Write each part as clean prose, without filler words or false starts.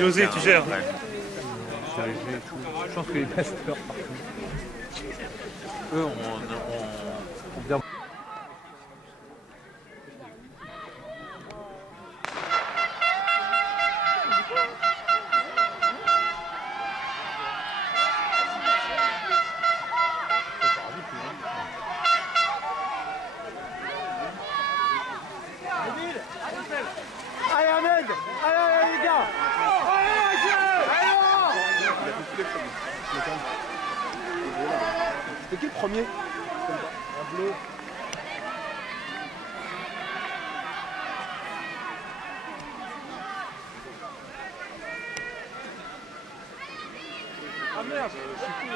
José, tu gères. Je pense que les pasteurs, eux, on vient. Allez Ahmed, allez les gars. C'est qui le premier? Un bleu. Ah merde, c'est cool.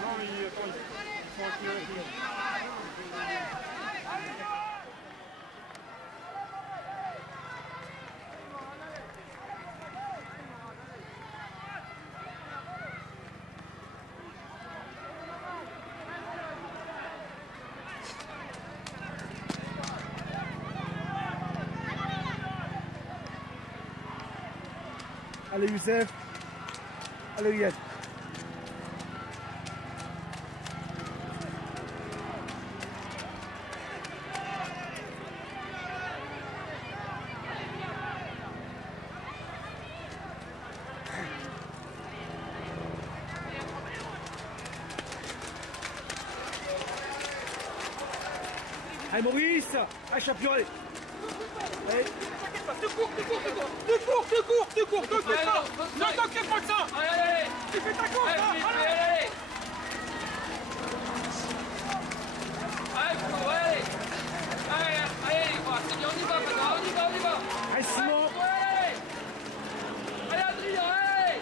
Non mais attends, ils sont inclus. Allez Youssef. Allez Riyad. Allez Maurice. Allez champion, allez. Allez. Tu cours, ne t'occupe pas de ça. Allez, tu fais ta course, allez. On y va. Allez Simon. Allez Adrien, allez.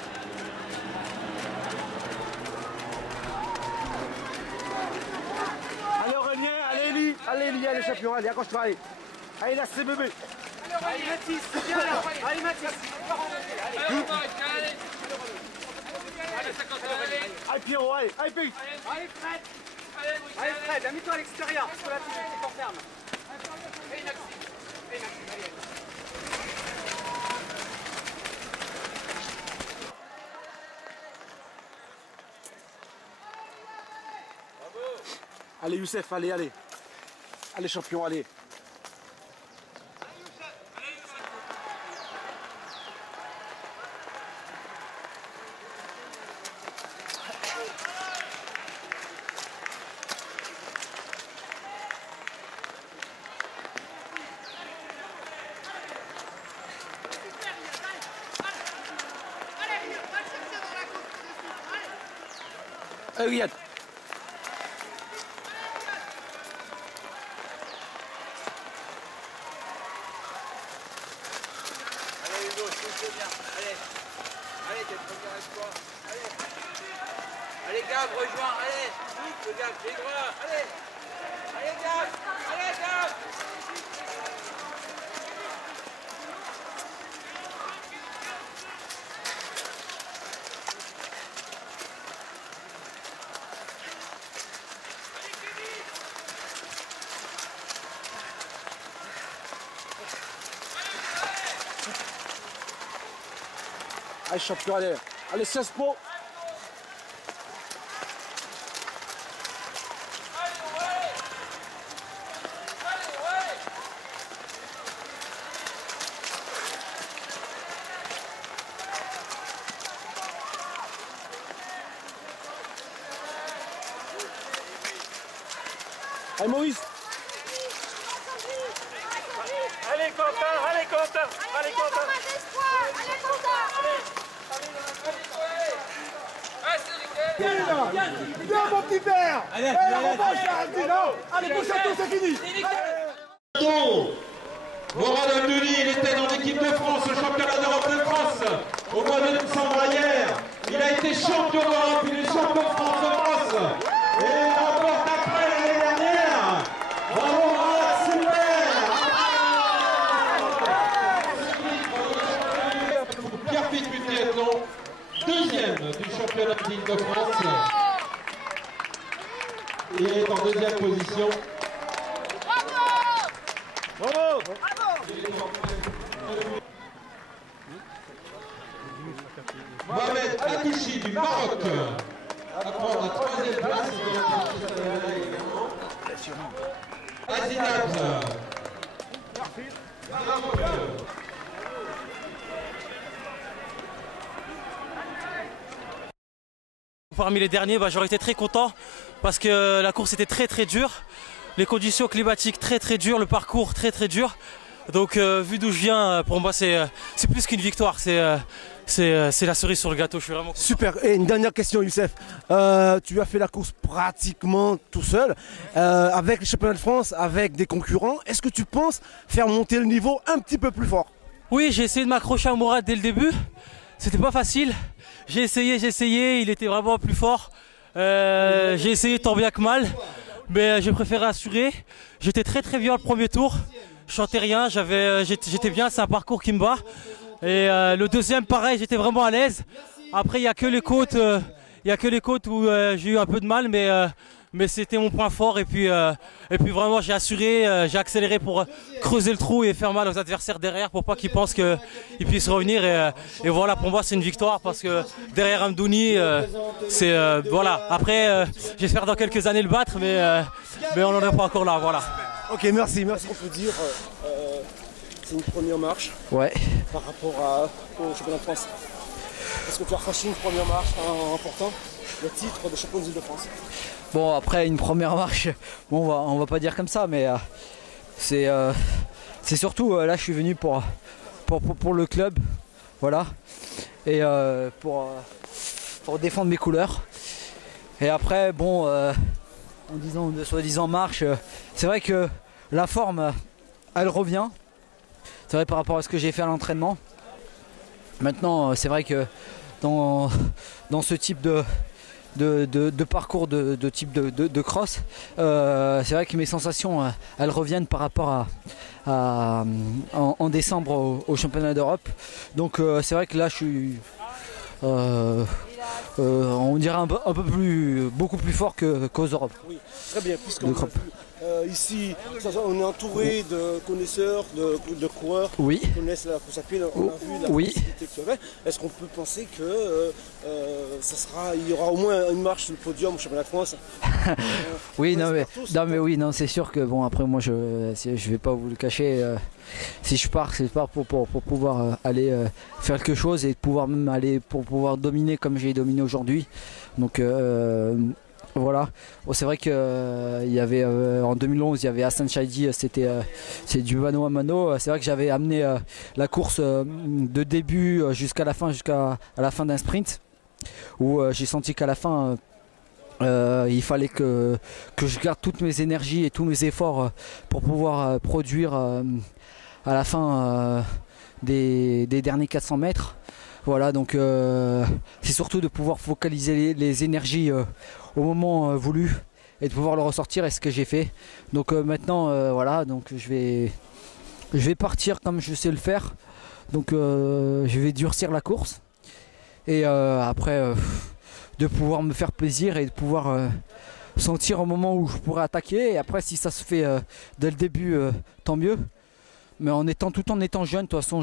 Allez Aurélien, allez Eli, allez champion, allez accroche-toi, allez. Allez là c'est bébé. Allez Mathis, c'est bien là. Allez Mathis. Allez Pierrot, allez Pete. Allez Fred, amuse-toi à l'extérieur, parce que là tu t'enfermes. Allez Maxime. Allez Youssef, allez. Allez champion, allez. Allez Riyad. Allez Hugo, c'est bien. Allez, t'es le premier espoir. Allez Gab, rejoins. Allez, vite le Gab, j'ai droit. Allez Gab. Allez champion, allez 16 pots. Allez Maurice. Allez Quentin. Viens mon petit père. Allez, pousse-toi, c'est fini. Morad Abdouli, il était dans l'équipe de France, au championnat d'Europe de France, au mois de décembre hier. Il a été champion d'Europe, il est champion de France et il remporte après l'année dernière. Bravo Morad, super. Pierre-Philippe Dutriathlon, deuxième du championnat de France. Il est en deuxième position. Bravo. Mohamed Atouchi du Maroc à prendre la 3e place. Azinat. Parmi les derniers, j'aurais été très content parce que la course était très dure. Les conditions climatiques très dures, le parcours très dur. Donc vu d'où je viens, pour moi c'est plus qu'une victoire, c'est la cerise sur le gâteau. Je suis vraiment content. Super. Et une dernière question, Youssef. Tu as fait la course pratiquement tout seul, avec les championnats de France, avec des concurrents. Est-ce que tu penses faire monter le niveau un petit peu plus fort? Oui, j'ai essayé de m'accrocher à Mourad dès le début. C'était pas facile. J'ai essayé, il était vraiment plus fort. J'ai essayé tant bien que mal, mais j'ai préféré assurer. J'étais très bien le premier tour. Je chantais rien, j'étais bien, c'est un parcours qui me bat. Et le deuxième, pareil, j'étais vraiment à l'aise. Après, il n'y a que les côtes, où j'ai eu un peu de mal, mais c'était mon point fort. Et puis vraiment, j'ai assuré, j'ai accéléré pour creuser le trou et faire mal aux adversaires derrière pour pas qu'ils pensent qu'ils puissent revenir. Et voilà, pour moi, c'est une victoire parce que derrière Amdouni, voilà. Après, j'espère dans quelques années le battre, mais on n'en est pas encore là. Voilà. Ok, merci. On peut dire c'est une première marche par rapport au championnat de France. Est-ce que tu as franchi une première marche en remportant le titre de champion d'Île-de-France? Bon, après une première marche, bon, on va pas dire comme ça, mais c'est surtout là je suis venu pour le club, voilà, et pour défendre mes couleurs. Et après, bon, en disant de soi-disant marche, c'est vrai que la forme, elle revient. C'est vrai par rapport à ce que j'ai fait à l'entraînement. Maintenant, c'est vrai que dans ce type de parcours de type de cross, c'est vrai que mes sensations, elles reviennent par rapport en décembre au championnat d'Europe. Donc c'est vrai que là, je suis... on dirait beaucoup plus fort qu'aux Europes. Oui, très bien, puisqu'on a vu ici, on est entouré de connaisseurs, de coureurs qui connaissent la course à pied, on a vu la possibilité que tu avais. Est-ce qu'on peut penser que il y aura au moins une marche sur le podium au championnat de France? Oui, non, c'est sûr que bon, après moi je vais pas vous le cacher. Si je pars, c'est pas pour pouvoir aller faire quelque chose et pouvoir même aller pour pouvoir dominer comme j'ai dominé aujourd'hui. Donc voilà. Bon, c'est vrai que il y avait en 2011 il y avait Hassan Chaidi, c'est du mano à mano. C'est vrai que j'avais amené la course de début jusqu'à la fin d'un sprint où j'ai senti qu'à la fin il fallait que je garde toutes mes énergies et tous mes efforts pour pouvoir produire à la fin des derniers 400 mètres. Voilà, donc c'est surtout de pouvoir focaliser les énergies au moment voulu et de pouvoir le ressortir, et ce que j'ai fait. Donc maintenant, voilà, donc je vais partir comme je sais le faire. Donc je vais durcir la course et après de pouvoir me faire plaisir et de pouvoir sentir au moment où je pourrais attaquer. Et après, si ça se fait dès le début, tant mieux. Mais tout en étant jeune, de toute façon,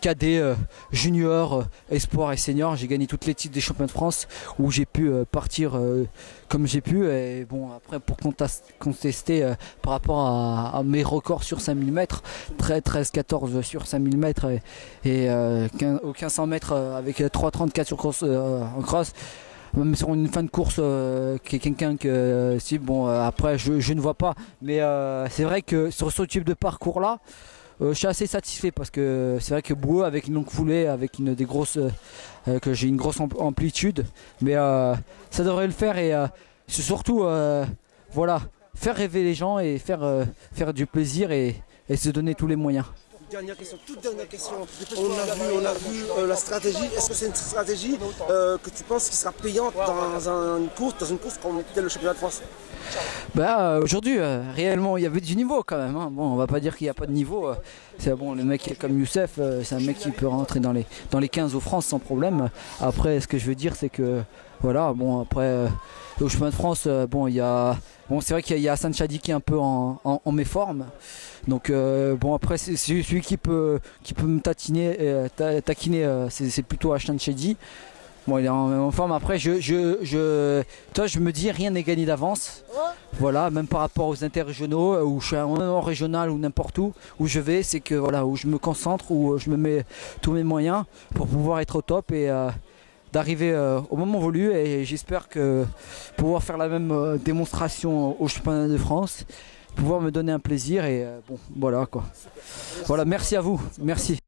cadet, junior, espoir et senior, j'ai gagné toutes les titres des championnats de France où j'ai pu partir comme j'ai pu. Et bon, après, pour contester par rapport à mes records sur 5000 mètres, 13-14 sur 5000 mètres et 1500 mètres avec 3,34 sur course en cross. Même sur une fin de course qui est quelqu'un que si bon après je ne vois pas, mais c'est vrai que sur ce type de parcours là je suis assez satisfait parce que c'est vrai que Boueux avec une longue foulée, avec que j'ai une grosse amplitude, mais ça devrait le faire. Et c'est surtout voilà, faire rêver les gens et faire du plaisir et se donner tous les moyens. Toute dernière question. On a vu la stratégie. Est-ce que c'est une stratégie que tu penses qui sera payante dans une course comme le championnat de France? Aujourd'hui, réellement, il y avait du niveau quand même. Hein. Bon, on va pas dire qu'il n'y a pas de niveau. C'est bon, le mec comme Youssef, c'est un mec qui peut rentrer dans les 15 aux France sans problème. Après, ce que je veux dire, c'est que voilà, bon, après, au championnat de France, bon, il y a Bon, c'est vrai qu'il y a Hassan Chadi qui est un peu en méforme. Donc bon, après c'est celui qui peut me taquiner, c'est plutôt Hassan Chadi. Bon, il est en forme. Après, je me dis rien n'est gagné d'avance. Voilà, même par rapport aux interrégionaux, où je suis en régional ou n'importe où je vais, c'est que voilà, où je me concentre, où je me mets tous mes moyens pour pouvoir être au top et d'arriver au moment voulu. Et j'espère que pouvoir faire la même démonstration au championnat de France, pouvoir me donner un plaisir et bon, voilà quoi. Voilà, merci à vous, merci.